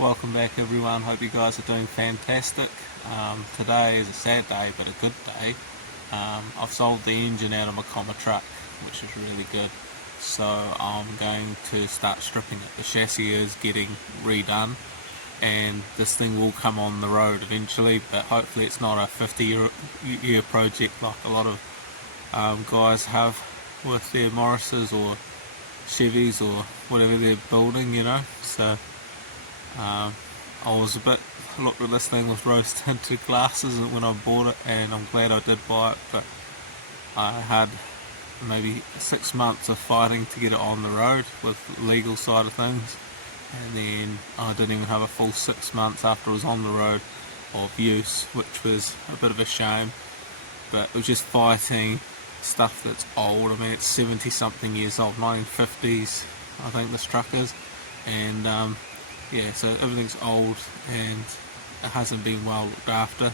Welcome back everyone, hope you guys are doing fantastic. Today is a sad day but a good day. I've sold the engine out of my comma truck, which is really good. So I'm going to start stripping it. The chassis is getting redone and this thing will come on the road eventually, but hopefully it's not a 50-year project like a lot of guys have with their Morrises or Chevys or whatever they're building, So I was looked at this thing with rose tinted glasses when I bought it, and I'm glad I did buy it, but I had maybe 6 months of fighting to get it on the road with the legal side of things, and then I didn't even have a full 6 months after it was on the road of use, which was a bit of a shame. But it was just fighting stuff that's old. I mean, it's 70 something years old, 1950s I think this truck is, and yeah, so everything's old and it hasn't been well looked after.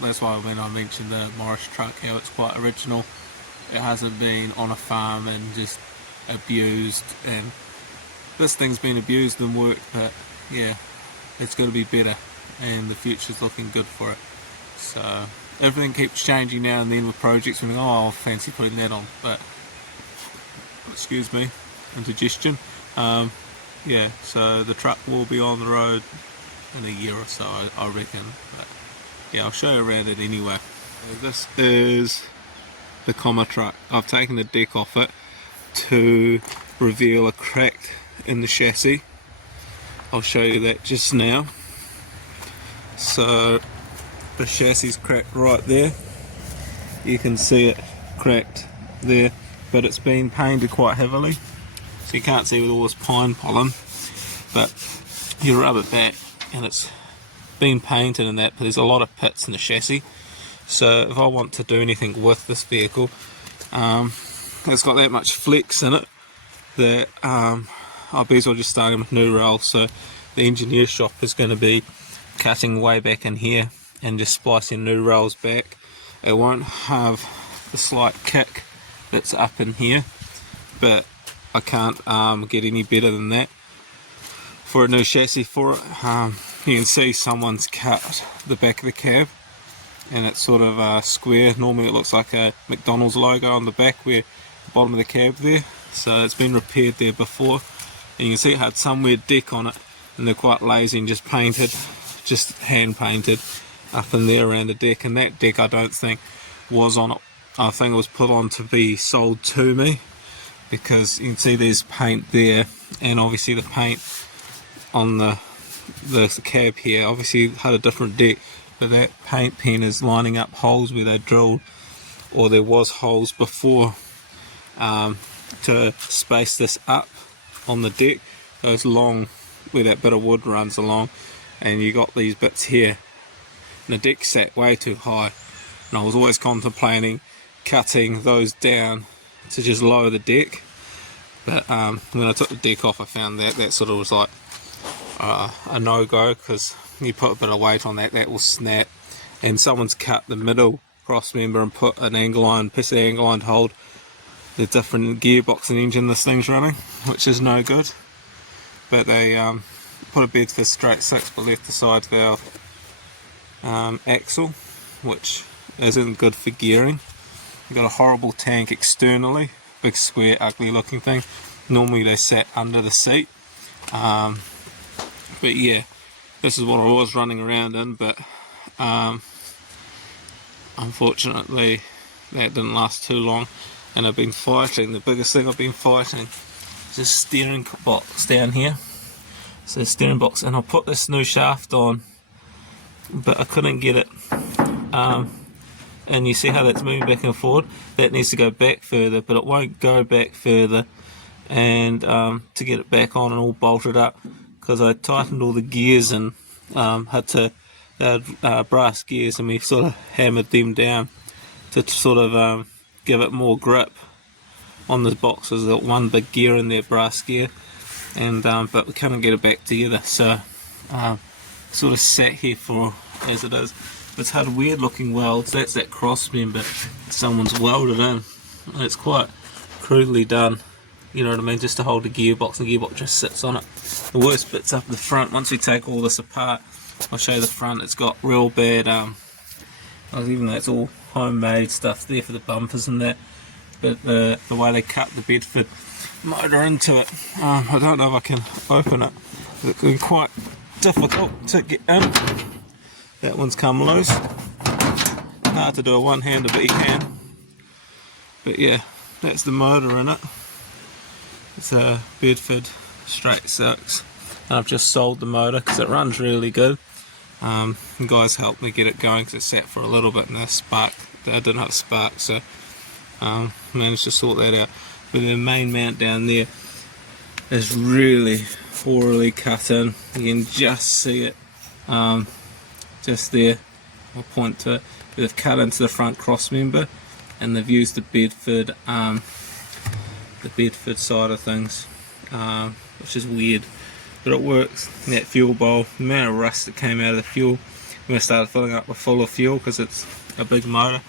That's why when I mentioned the Morris truck, how it's quite original, it hasn't been on a farm and just abused, and this thing's been abused and worked, but yeah, it's going to be better and the future's looking good for it. So everything keeps changing now and then with projects, and oh, I fancy putting that on, but excuse me, indigestion. Yeah, so the truck will be on the road in a year or so, I reckon. But yeah, I'll show you around it anyway. This is the comma truck. I've taken the deck off it to reveal a crack in the chassis. I'll show you that just now. So the chassis is cracked right there. You can see it cracked there, but it's been painted quite heavily. So you can't see with all this pine pollen, but you rub it back and it's been painted and that, but there's a lot of pits in the chassis. So if I want to do anything with this vehicle, it's got that much flex in it that I'll be just starting with new rails. So the engineer shop is going to be cutting way back in here and just splicing new rails back. It won't have the slight kick that's up in here, but I can't get any better than that for a new chassis for it. You can see someone's cut the back of the cab and it's sort of square. Normally it looks like a McDonald's logo on the back where the bottom of the cab there. So it's been repaired there before, and you can see it had some weird deck on it, and they're quite lazy and just painted, just hand painted up in there around the deck. And that deck I don't think was on it. I think it was put on to be sold to me, because you can see there's paint there, and obviously the paint on the cab here obviously had a different deck, but that paint pen is lining up holes where they drilled, or there was holes before, to space this up on the deck. Those long, where that bit of wood runs along, and you got these bits here, and the deck sat way too high, and I was always contemplating cutting those down to just lower the deck, but when I took the deck off I found that sort of was like a no-go, because you put a bit of weight on that will snap, and someone's cut the middle cross member and put an angle iron, piece of angle iron to hold the different gearbox and engine this thing's running, which is no good. But they put a Bedford straight 6 but left the side valve axle, which isn't good for gearing. You've got a horrible tank externally, big square ugly looking thing. Normally they sat under the seat, but yeah, this is what I was running around in, but unfortunately that didn't last too long, and I've been fighting. The biggest thing I've been fighting is this steering box down here. So the steering box, and I put this new shaft on, but I couldn't get it. And you see how that's moving back and forward? That needs to go back further, but it won't go back further. And to get it back on and all bolted up, because I tightened all the gears and had brass gears, and we sort of hammered them down to sort of give it more grip on the boxes. There's one big gear in there, brass gear, and but we couldn't get it back together. So sort of sat here for as it is. It's had weird looking welds. That's that cross member someone's welded in, and it's quite crudely done. you know what I mean, just to hold the gearbox. The gearbox just sits on it. The worst bit's up the front. Once we take all this apart, I'll show you the front. It's got real bad, even though it's all homemade stuff there for the bumpers and that, but the way they cut the Bedford motor into it, I don't know if I can open it. It's been quite difficult to get in. That one's come loose. Hard to do a one-hander, but you can. But yeah, that's the motor in it. It's a Bedford straight six, and I've just sold the motor because it runs really good. The guys helped me get it going because it sat for a little bit and I didn't have a spark, so managed to sort that out. But the main mount down there is really poorly cut in. You can just see it just there. I'll point to it. They've cut into the front cross member and they've used the Bedford side of things, which is weird, but it works. And that fuel bowl, the amount of rust that came out of the fuel when I started filling up full of fuel, because it's a big motor,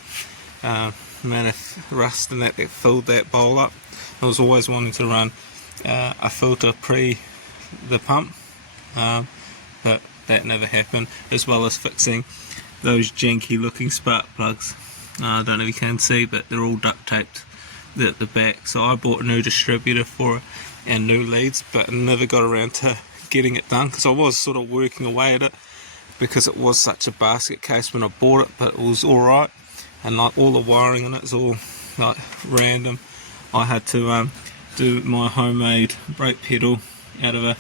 the amount of rust and that filled that bowl up. I was always wanting to run a filter pre the pump, but that never happened, as well as fixing those janky looking spark plugs. I don't know if you can see, but they're all duct taped at the back. So I bought a new distributor for it and new leads, but never got around to getting it done because I was sort of working away at it, because it was such a basket case when I bought it, but it was alright. And like all the wiring in it is all like random. I had to do my homemade brake pedal out of a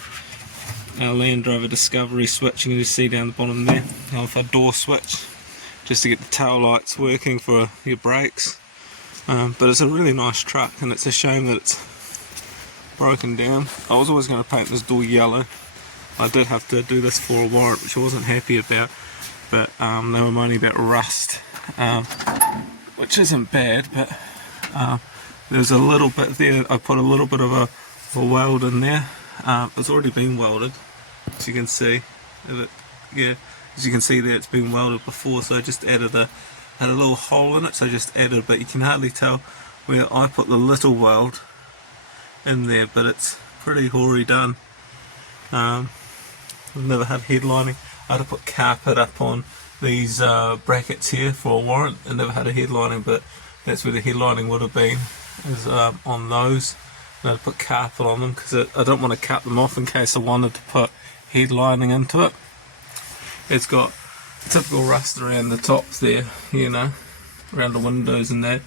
Land Rover Discovery switch. You can just see down the bottom there, with a door switch, just to get the tail lights working for your brakes. But it's a really nice truck, and it's a shame that it's broken down. I was always going to paint this door yellow. I did have to do this for a warrant, which I wasn't happy about, but they were moaning about rust, which isn't bad, but there's a little bit there. I put a little bit of a weld in there. It's already been welded, as you can see. As you can see there, it's been welded before, so I just added a little hole in it, so I just added, but you can hardly tell where I put the little weld in there, but it's pretty hoary done. I've never had headlining. I had to put carpet up on these brackets here for a warrant. I never had a headlining, but that's where the headlining would have been, is on those. And I put carpet on them because I don't want to cut them off in case I wanted to put headlining into it. It's got typical rust around the tops there, you know, around the windows and that.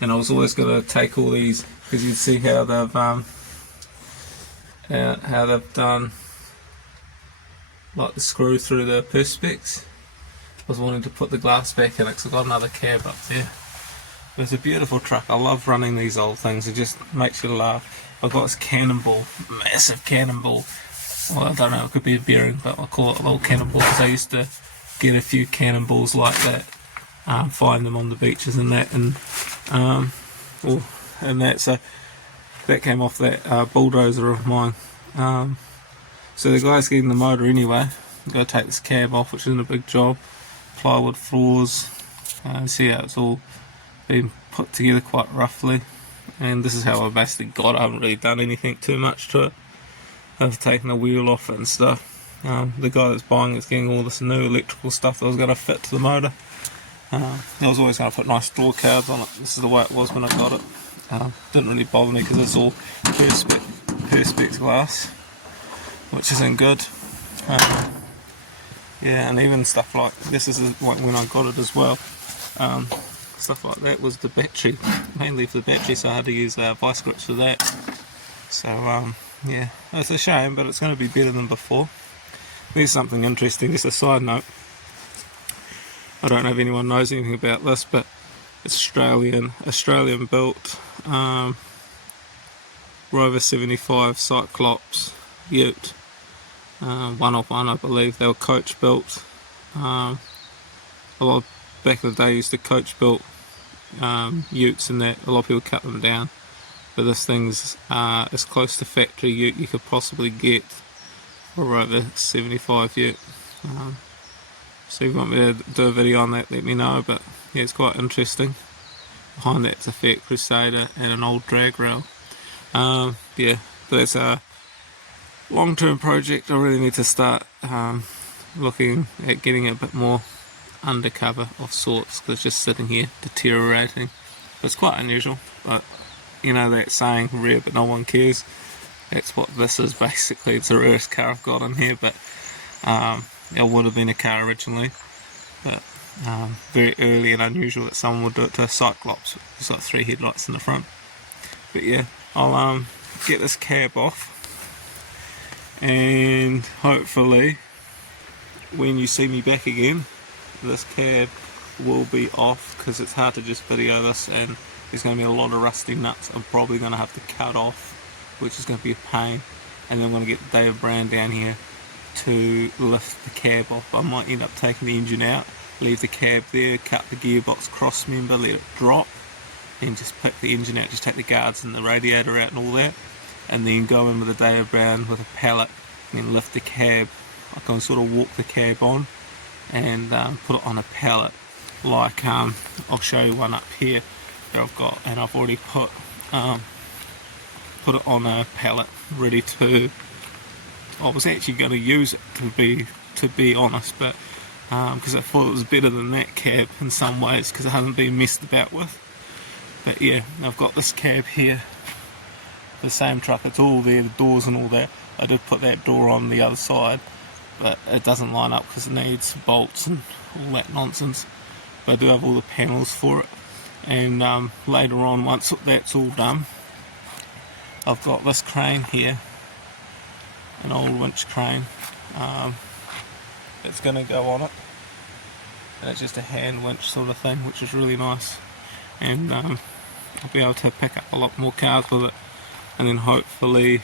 And I was always going to take all these, because you can see how they've done like the screw through the perspex. I was wanting to put the glass back in it because I've got another cab up there. But it's a beautiful truck. I love running these old things. It just makes you laugh. I've got this cannonball, massive cannonball. Well, I don't know, it could be a bearing, but I'll call it a little cannonball because I used to get a few cannonballs like that, find them on the beaches and that, and so that came off that bulldozer of mine. So the guy's getting the motor anyway. I've got to take this cab off, which isn't a big job. Plywood floors. See how it's all been put together quite roughly, and this is how I basically got it. I haven't really done anything too much to it. I've taken the wheel off it and stuff. The guy that's buying it's getting all this new electrical stuff that was going to fit to the motor. I was always going to put nice door cards on it. This is the way it was when I got it. Didn't really bother me because it's all perspex glass, which isn't good. Yeah, and even stuff like this is like when I got it as well. Stuff like that was the battery, mainly for the battery, so I had to use vice grips for that. So yeah, it's a shame, but it's going to be better than before. There's something interesting, just a side note. I don't know if anyone knows anything about this, but it's Australian built Rover 75 Cyclops Ute. One of one, I believe. They were coach built. A lot back in the day, used to coach built utes and that. A lot of people cut them down, but this thing's as close to factory ute you could possibly get for a Rover 75 ute. So if you want me to do a video on that, let me know, but yeah, it's quite interesting. Behind that's a Fiat Crusader and an old drag rail. Yeah, but it's a long-term project. I really need to start looking at getting a bit more undercover of sorts, because it's just sitting here deteriorating. It's quite unusual, but you know that saying, rare but no one cares. That's what this is basically. It's the rarest car I've got in here, but it would have been a car originally, but very early and unusual that someone would do it to a Cyclops. It's got 3 headlights in the front. But yeah, I'll get this cab off, and hopefully when you see me back again, this cab will be off, because it's hard to just video this and there's going to be a lot of rusty nuts I'm probably going to have to cut off, which is going to be a pain. And then I'm going to get David Brown down here to lift the cab off. I might end up taking the engine out, leave the cab there, cut the gearbox cross member, let it drop, and just pick the engine out, just take the guards and the radiator out and all that, and then go in with a David Brown with a pallet and then lift the cab. I can sort of walk the cab on and put it on a pallet, like I'll show you one up here that I've got, and I've already put it on a pallet ready to. I was actually going to use it to be honest, but because I thought it was better than that cab in some ways, because it hasn't been messed about with. But yeah, I've got this cab here, the same truck, it's all there, the doors and all that. I did put that door on the other side, but it doesn't line up because it needs bolts and all that nonsense. But I do have all the panels for it, and later on, once that's all done, I've got this crane here, an old winch crane, that's going to go on it, and it's just a hand winch sort of thing, which is really nice, and I'll be able to pick up a lot more cars with it, and then hopefully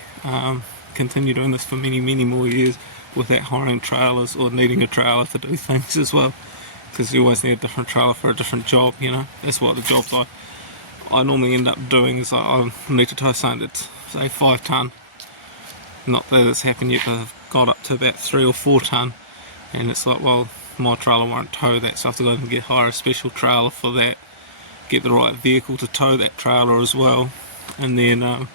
continue doing this for many more years without hiring trailers or needing a trailer to do things as well, because you always need a different trailer for a different job, you know. That's what the jobs I normally end up doing, is I need to tow something that's say 5 tonne. Not that it's happened yet, but I've got up to about 3 or 4 tonne, and it's like, well, my trailer won't tow that, so I have to go and hire a special trailer for that, get the right vehicle to tow that trailer as well, and then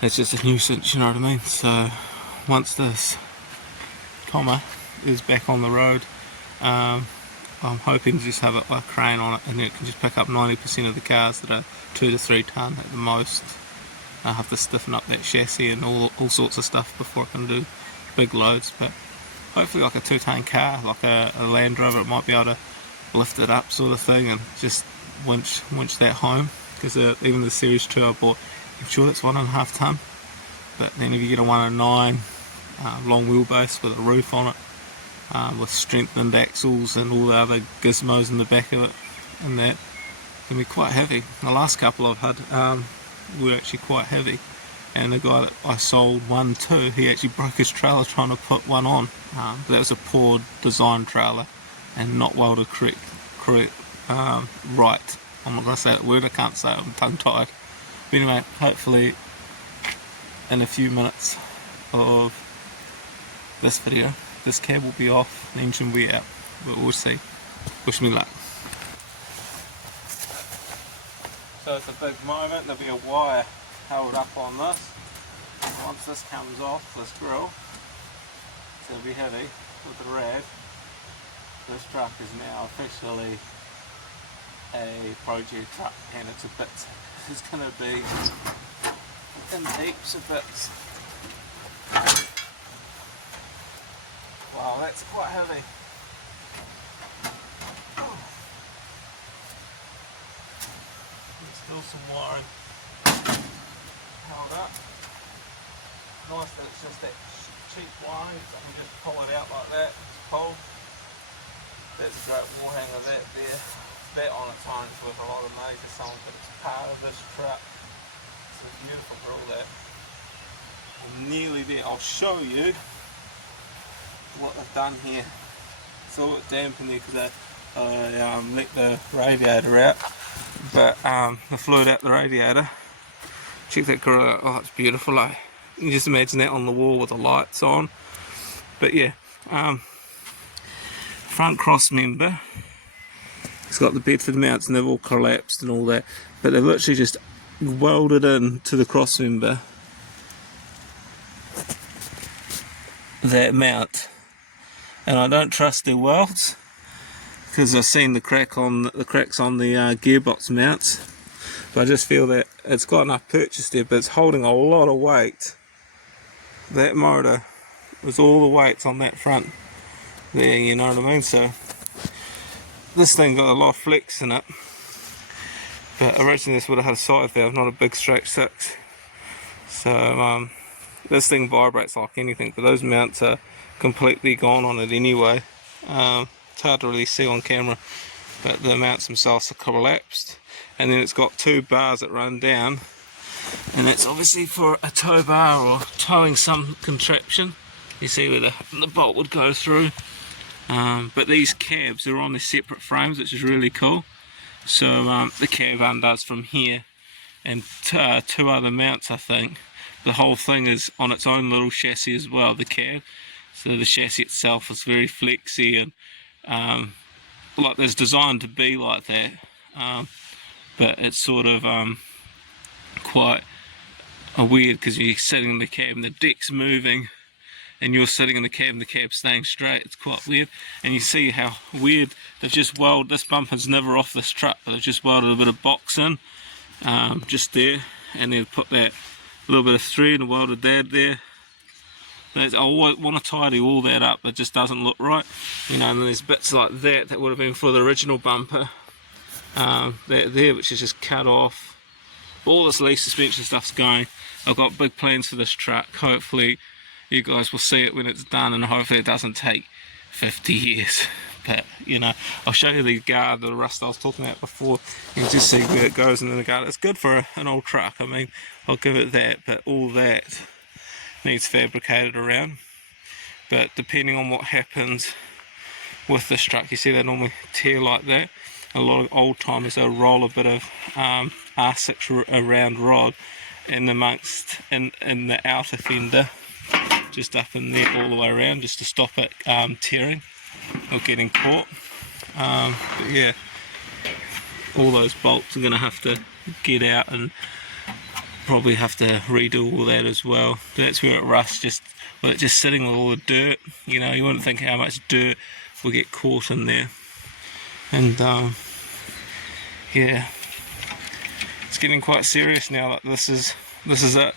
it's just a nuisance, you know what I mean. So once this comma is back on the road, I'm hoping to just have a crane on it, and then it can just pick up 90% of the cars that are 2 to 3 tonne at the most. I have to stiffen up that chassis and all sorts of stuff before I can do big loads, but hopefully like a 2 tonne car, like a Land Rover, it might be able to lift it up sort of thing and just winch that home, because even the Series 2 I bought, I'm sure that's 1.5 tonne, but then if you get a 109 long wheelbase with a roof on it, with strengthened axles and all the other gizmos in the back of it, and that can be quite heavy. The last couple I've had were actually quite heavy, and the guy that I sold one to, he actually broke his trailer trying to put one on, but that was a poor design trailer and not welded correct right. I'm not going to say that word, I can't say it, I'm tongue tied. But anyway, hopefully in a few minutes of this video, this cab will be off, the engine will be out, but we'll see. Wish me luck. So it's a big moment, there'll be a wire held up on this. Once this comes off, this grill, it's going to be heavy with the rad. This truck is now officially a project truck, and it's going to be in heaps of bits. Wow, that's quite heavy. There's still some wiring held up. Nice that it's just that cheap wiring, so I can just pull it out like that. It's pulled. That's a great wall hanger, that there. That on its own is worth a lot of money to someone, but it's part of this truck. It's a beautiful grill there. I'm nearly there. I'll show you what they've done here. It's all damp in there because I let the radiator out, but the fluid out the radiator. Check that grill out. Oh, it's beautiful. You can just imagine that on the wall with the lights on. But yeah, front cross member. It's got the Bedford mounts and they've all collapsed and all that, but they've literally just welded in to the crossmember that mount, and I don't trust their welds because I've seen the cracks on the gearbox mounts, but I just feel that it's got enough purchase there, but it's holding a lot of weight. That motor was all the weights on that front there, you know what I mean? So this thing got a lot of flex in it, but originally this would have had a side valve, not a big straight 6. So this thing vibrates like anything, but those mounts are completely gone on it anyway. It's hard to really see on camera, but the mounts themselves are collapsed, and then it's got 2 bars that run down, and that's obviously for a tow bar or towing some contraption. You see where the bolt would go through. But these cabs are on their separate frames, which is really cool. So the cab undoes from here, and 2 other mounts, I think. The whole thing is on its own little chassis as well, the cab. So the chassis itself is very flexy, and like it's designed to be like that. But it's sort of quite weird because you're sitting in the cab and the deck's moving, and you're sitting in the cab and the cab's staying straight. It's quite weird. And you see how weird they've just welded, this bumper's never off this truck, but they've just welded a bit of box in just there, and they've put that little bit of thread and welded that there. I want to tidy all that up, it just doesn't look right, you know. And there's bits like that would have been for the original bumper, there, which is just cut off. All this leaf suspension stuff's going. I've got big plans for this truck. Hopefully you guys will see it when it's done, and hopefully it doesn't take 50 years. But you know, I'll show you the guard, the rust I was talking about before. You can just see where it goes in the guard. It's good for an old truck, I mean, I'll give it that, but all that needs fabricated around. But depending on what happens with this truck, you see they normally tear like that. A lot of old timers, they'll roll a bit of R6 around rod in the outer fender, just up in there all the way around, just to stop it tearing or getting caught. But yeah, all those bolts are going to have to get out, and probably have to redo all that as well. That's where it rusts, just with it just sitting with all the dirt. You know, you wouldn't think how much dirt will get caught in there. And yeah, it's getting quite serious now. Like this is it.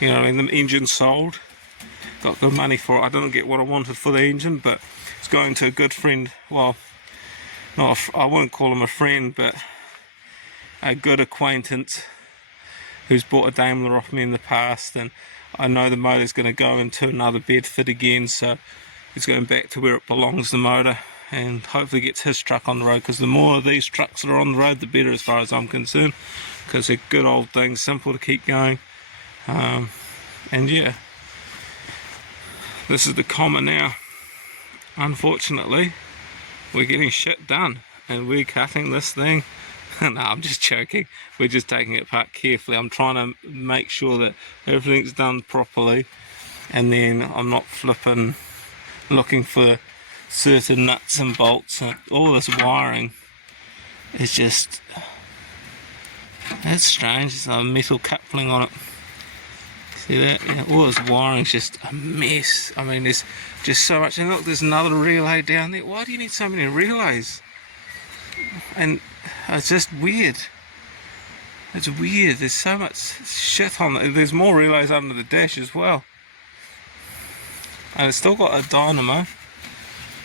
You know, I mean, the engine's sold, got good money for it. I don't get what I wanted for the engine, but it's going to a good friend. Well, I wouldn't call him a friend, but a good acquaintance who's bought a Daimler off me in the past, and I know the motor's going to go into another Bedford again, so it's going back to where it belongs, the motor, and hopefully gets his truck on the road, because the more of these trucks that are on the road, the better as far as I'm concerned, because they're good old things, simple to keep going. And yeah, this is the comma now. Unfortunately, we're getting shit done, and we're cutting this thing. No, I'm just joking. We're just taking it apart carefully. I'm trying to make sure that everything's done properly, and then I'm not flipping looking for certain nuts and bolts. All this wiring is just, that's strange. There's a metal coupling on it. See that? Yeah, all this wiring's just a mess. I mean, there's just so much. And look, there's another relay down there. Why do you need so many relays? And it's just weird. It's weird. There's so much shit on it. There's more relays under the dash as well. And it's still got a dynamo,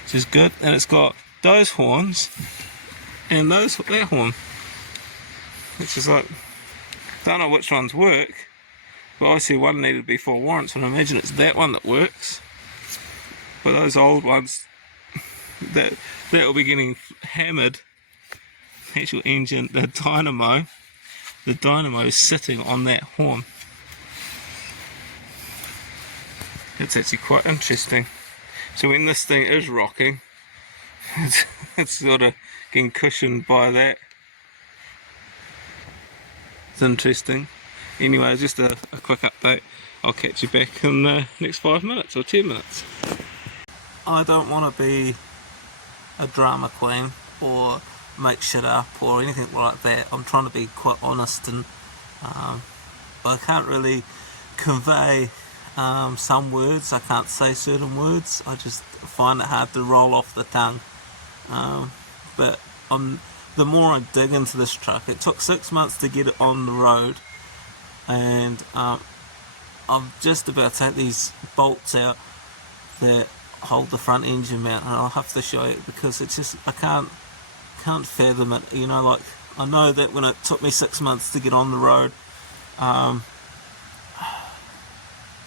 which is good. And it's got those horns and that horn, which is like, don't know which ones work, but obviously one needed to be for warrants, and I imagine it's that one that works. But those old ones, that will be getting hammered. Actual engine, the dynamo is sitting on that horn. It's actually quite interesting. So when this thing is rocking, it's sort of getting cushioned by that. It's interesting. Anyway, just a quick update. I'll catch you back in the next 5 minutes or 10 minutes. I don't want to be a drama queen or make shit up or anything like that. I'm trying to be quite honest and But I can't really convey some words. I can't say certain words. I just find it hard to roll off the tongue. But the more I dig into this truck, it took 6 months to get it on the road, and I'm just about to take these bolts out that hold the front engine mount, and I'll have to show you because it's just I can't fathom it. You know, like I know that when it took me 6 months to get on the road,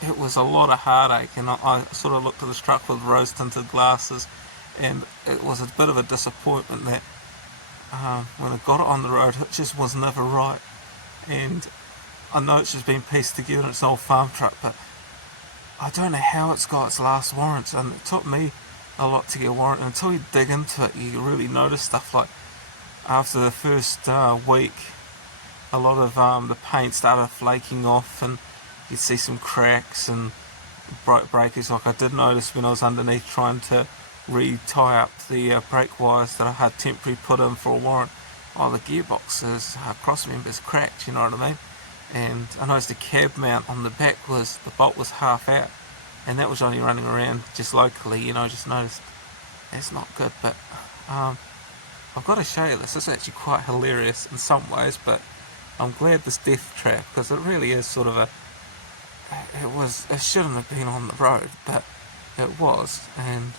it was a lot of heartache, and I sort of looked at this truck with rose tinted glasses, and it was a bit of a disappointment that when I got it on the road, it just was never right. And I know it's just been pieced together, it's an old farm truck, but I don't know how it's got its last warrants, and it took me a lot to get a warrant. And until you dig into it, you really notice stuff like after the first week, a lot of the paint started flaking off, and you'd see some cracks and breakage. Like I did notice when I was underneath trying to re-tie up the brake wires that I had temporarily put in for a warrant. Oh, the gearbox's cross member's cracked, you know what I mean? And I noticed the cab mount on the back the bolt was half out, and that was only running around just locally, you know. I just noticed it's not good. But I've got to show you this. It's actually quite hilarious in some ways, but I'm glad this death trap, because it really is sort of it shouldn't have been on the road, but it was, and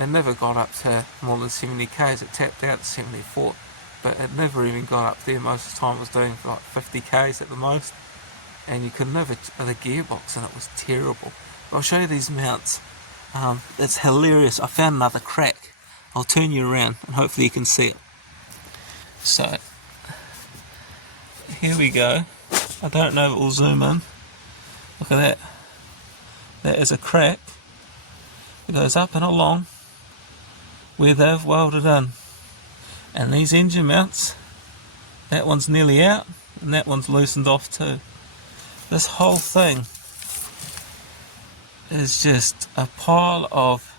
it never got up to more than 70 k's. It tapped out to 74, but it never even got up there. Most of the time it was doing like 50 k's at the most, and you could never the gearbox, and it was terrible. But I'll show you these mounts. It's hilarious. I found another crack. I'll turn you around and hopefully you can see it. So here we go. I don't know if it will zoom in. Look at that. That is a crack. It goes up and along where they've welded in. And these engine mounts, that one's nearly out and that one's loosened off too. This whole thing is just a pile of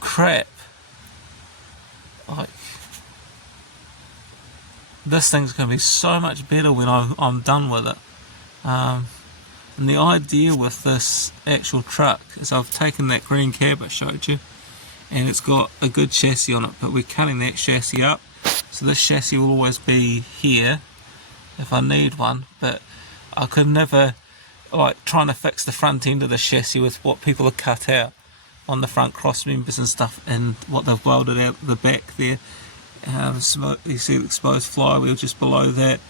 crap. Like, this thing's going to be so much better when I'm done with it. And the idea with this actual truck is I've taken that green cab I showed you, and it's got a good chassis on it, but we're cutting that chassis up, so this chassis will always be here if I need one. But I could never, like, trying to fix the front end of the chassis with what people have cut out on the front cross members and stuff, and what they've welded out the back there. You see the exposed flywheel just below that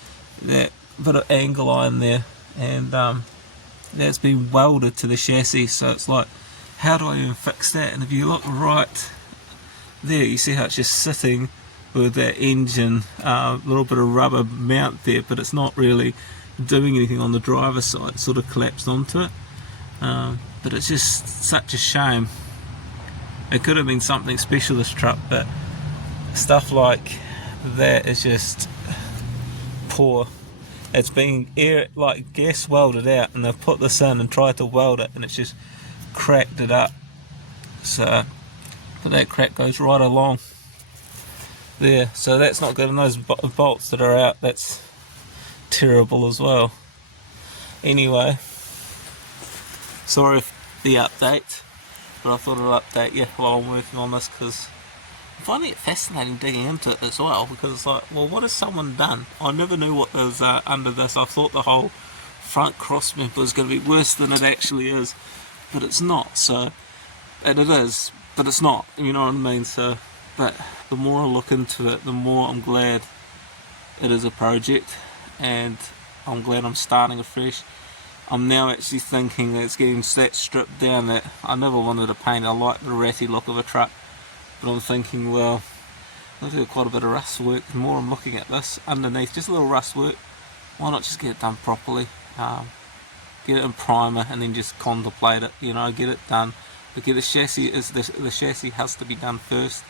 bit of angle iron there, and that's been welded to the chassis. So it's like, how do I even fix that? And if you look right there, you see how it's just sitting with that engine, a little bit of rubber mount there, but it's not really doing anything on the driver's side. It sort of collapsed onto it, but it's just such a shame. It could have been something special, this truck, but stuff like that is just poor. It's been gas welded out, and they've put this in and tried to weld it, and it's just cracked it up. So, but that crack goes right along there, so that's not good. And those bolts that are out, that's terrible as well. Anyway, sorry for the update, but I thought I'd update you while I'm working on this, because I'm finding it fascinating digging into it as well, because it's like, well, what has someone done? I never knew what was under this. I thought the whole front cross member was going to be worse than it actually is, but it's not. So, and it is, but it's not, you know what I mean? So, but the more I look into it, the more I'm glad it is a project, and I'm glad I'm starting afresh. I'm now actually thinking that it's getting that stripped down that I never wanted to paint. I like the ratty look of a truck, but I'm thinking, well, I've got quite a bit of rust work. The more I'm looking at this underneath, just a little rust work, why not just get it done properly? Get it in primer and then just contemplate it, you know, get it done. But get the chassis, the chassis has to be done first,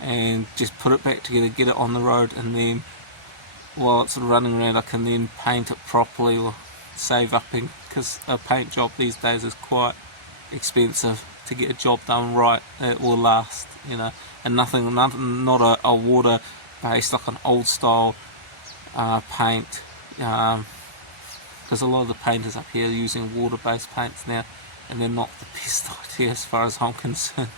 and just put it back together, get it on the road, and then while it's running around I can then paint it properly or save up, because a paint job these days is quite expensive. To get a job done right, it will last, you know, and not a water based, like an old style paint because a lot of the painters up here are using water-based paints now, and they're not the best idea as far as I'm concerned.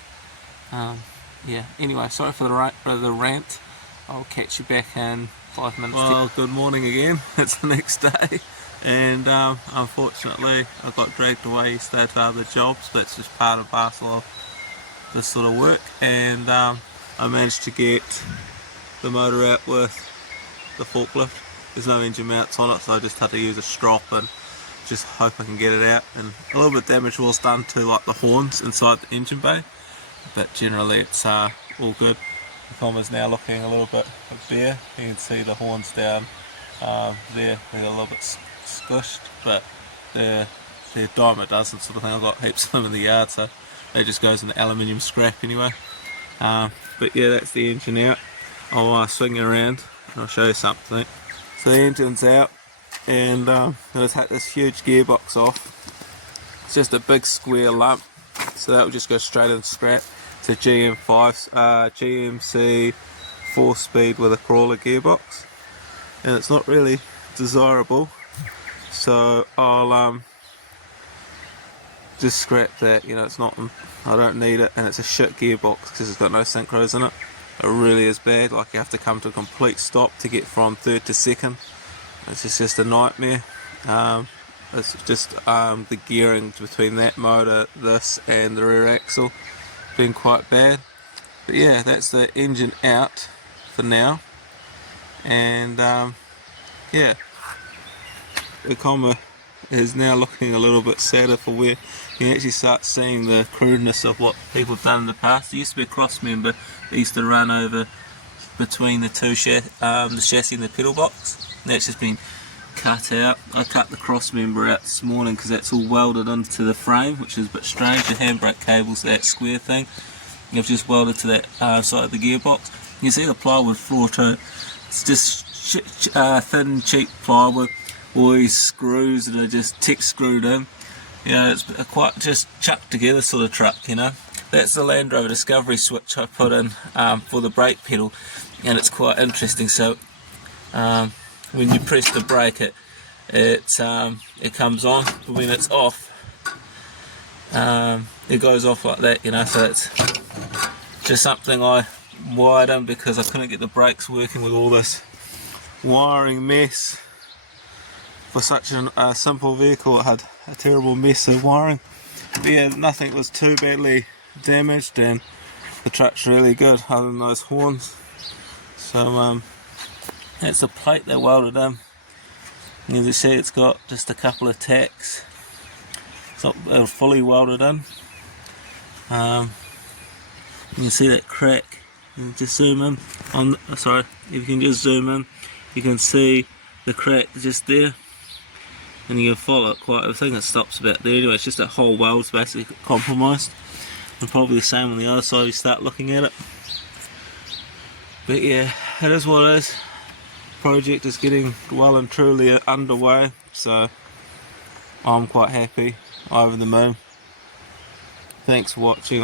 Yeah, anyway, sorry for the rant. I'll catch you back in 5 minutes. Well, good morning again. It's the next day, and unfortunately I got dragged away yesterday to other jobs. That's just part and parcel of this sort of work, and I managed to get the motor out with the forklift. There's no engine mounts on it, so I just had to use a strop and just hope I can get it out. And a little bit of damage was done to like the horns inside the engine bay, but generally it's all good. The comma's now looking a little bit bare. You can see the horns down there, they're a little bit squished, but they're dime a dozen sort of thing. I've got heaps of them in the yard, so that just goes in the aluminium scrap anyway. But yeah, that's the engine out. I'll swing it around and I'll show you something. So the engine's out, and I'm going to take this huge gearbox off. It's just a big square lump, so that will just go straight into scrap. It's a GMC 4-speed with a crawler gearbox, and it's not really desirable, so I'll just scrap that. You know, it's not, I don't need it, and it's a shit gearbox because it's got no synchros in it. It really is bad, like you have to come to a complete stop to get from third to second. It's just a nightmare. It's just the gearing between that motor, this and the rear axle been quite bad. But yeah, that's the engine out for now, and yeah, the comma is now looking a little bit sadder for where you can actually start seeing the crudeness of what people have done in the past. There used to be a cross member that used to run over between the two the chassis and the pedal box. That's just been cut out. I cut the cross member out this morning because that's all welded into the frame, which is a bit strange. The handbrake cable's that square thing. I've just welded to that side of the gearbox. You see the plywood floor too. It's just thin, cheap plywood. All these screws that are just tick screwed in. You know, it's quite just chucked together sort of truck, you know. That's the Land Rover Discovery switch I put in for the brake pedal, and it's quite interesting. So when you press the brake, it comes on, but when it's off, it goes off like that, you know. So it's just something I wired in because I couldn't get the brakes working with all this wiring mess. For such a simple vehicle, it had a terrible mess of wiring. But yeah, nothing was too badly damaged, and the truck's really good other than those horns. So that's a plate they welded in. And as you see, it's got just a couple of tacks. It's not fully welded in. You can see that crack. You can just zoom in on. Sorry, if you can just zoom in, you can see the crack just there. And you can follow it quite, I think it stops about there anyway. It's just a whole weld's basically compromised, and probably the same on the other side if you start looking at it. But yeah, it is what it is. Project is getting well and truly underway, so I'm quite happy, over the moon. Thanks for watching.